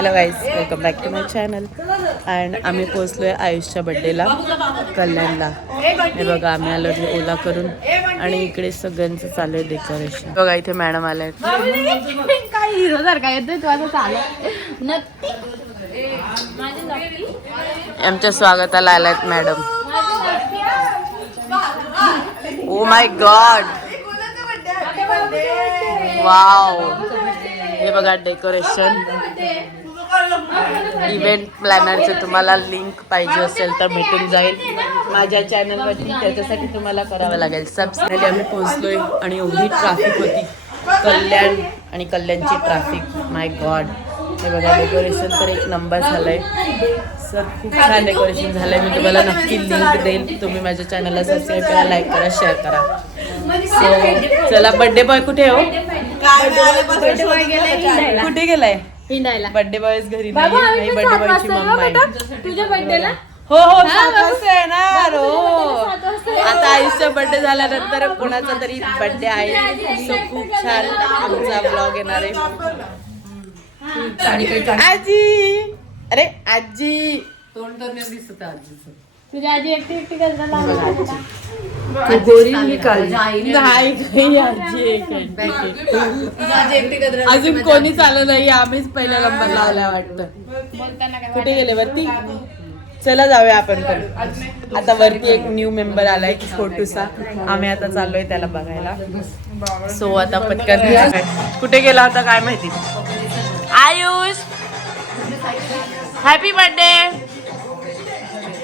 Hello guys, welcome back to my channel. And आम्ही पोचलोय आयुषच्या बड्डेला कल्याणला. हे बघा, आम्ही आलो ओला करून आणि इकडे सगळ्यांचं चालू आहे डेकोरेशन. बघा इथे मॅडम आल्या आहेत. काय हिरो सारखा येतोय तू आता चालू. आमच्या स्वागताला आल्यात madam. Oh my God, wow. हे बघा डेकोरेशन. इव्हेंट प्लॅनरचे तुम्हाला लिंक पाहिजे असेल तर भेटून जाईल माझ्या चॅनलवरती. त्याच्यासाठी तुम्हाला करावं लागेल सबस्क्राईब. आम्ही पोहोचलोय आणि एवढी ट्रॅफिक होती कल्याण आणि कल्याणची ट्रॅफिक. माय गॉड. हे बघा डेकोरेशन तर एक नंबर झालंय सर. खूप छान डेकोरेशन झालंय. मी तुम्हाला नक्की लिंक देईन. तुम्ही माझ्या चॅनलला सबस्क्राईब करा, लाईक करा, शेअर करा. सो चला, बर्थडे बॉय कुठे हो? कुठे गेलाय? बर्थडे बॉय घरी नाही. बर्थडे बॉयची मम्मा आहे. तुझ्या बर्थडेला हो येणार हो. आता आयुषचा बर्थडे झाल्यानंतर कोणाचा तरी बर्थडे आहे. सो खूप छान आमचा ब्लॉग येणार आहे. आजी, अरे आजी, तोंड तर नाही दिसत आजीचं. तुझी आजी एकटी एकटी करताना अजून कोणीच आलं नाही. आम्हीच पहिला नंबर लावला वाटतं. कुठे गेले वरती? चला जाऊया आपण पण. आता वरती एक न्यू मेंबर आलाय छोटूसा. आम्ही आता चाललोय त्याला बघायला. सो आता पटकन. कुठे गेला होता काय माहिती. Ayush, happy birthday.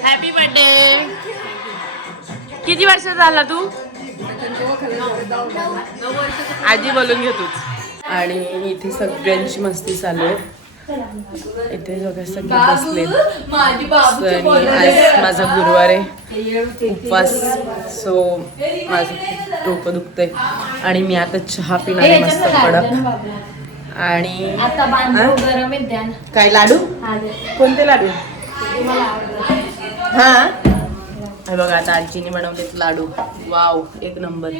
Happy birthday. किती वर्ष झाला तू? आजी बोलून घे तूच. आणि इथे सगळ्यांची मस्ती चालू आहे. इथे सगळे बसले. आज माझा गुरुवार आहे, उपवास. सो माझं डोकं दुखतंय आणि मी आता चहा पिणार आहे मस्त कडक. आणि काय लाडू? कोणते लाडू? हा, हे बघा आता आजीने बनवलेत लाडू. वाव, एक नंबर.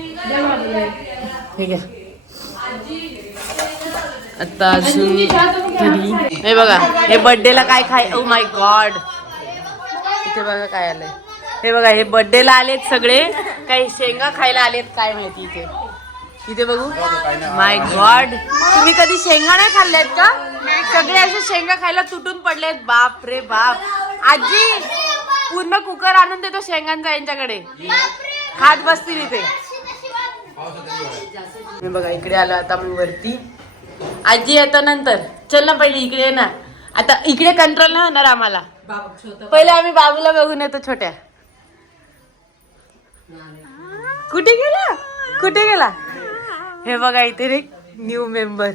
हे घ्या. आता अजून तरी हे बघा, हे बर्थडेला काय खाय. ओ माय गॉड, इथे बघा काय आलंय. हे बघा, हे बर्थडेला आलेत सगळे. काही शेंगा खायला आलेत काय माहिती. इथे बघू. माय गॉड, तुम्ही कधी शेंगा नाही खाल्ल्यात का? सगळे असे शेंगा खायला तुटून पडलेत. बाप रे बाप. आजी पूर्ण कुकर आणून देतो शेंगांचा यांच्याकडे. खात बसतील इथे. मी बघा इकडे आलो आता मी वरती. आजी येतो नंतर. चल ना, पहिले इकडे ये ना. आता इकडे कंट्रोल नाही होणार आम्हाला. पहिले आम्ही बाबूला बघून येतो. छोट्या कुठे गेला? कुठे गेला? हे बघा इथे रे न्यू मेंबर.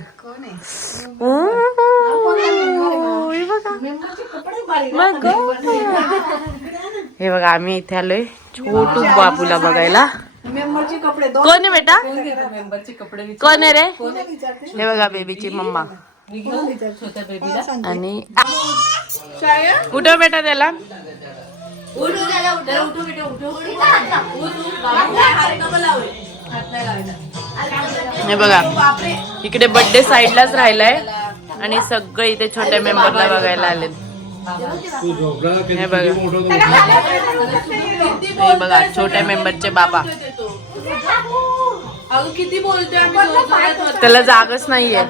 हे बघा आम्ही इथे आलोय छोटू बाबूला बघायला. कोण आहे बेटा? कोण आहे रे? हे बघा बेबीची मम्मा. आणि उठव बेटा त्याला. हे बघा इकडे बर्थडे साईडलाच राहिलाय आणि सगळे इथे छोट्या मेंबरला बघायला आले. हे बघा, हे बघा छोट्या मेंबरचे बाबा. किती बोलतोय, त्याला जागच नाहीये.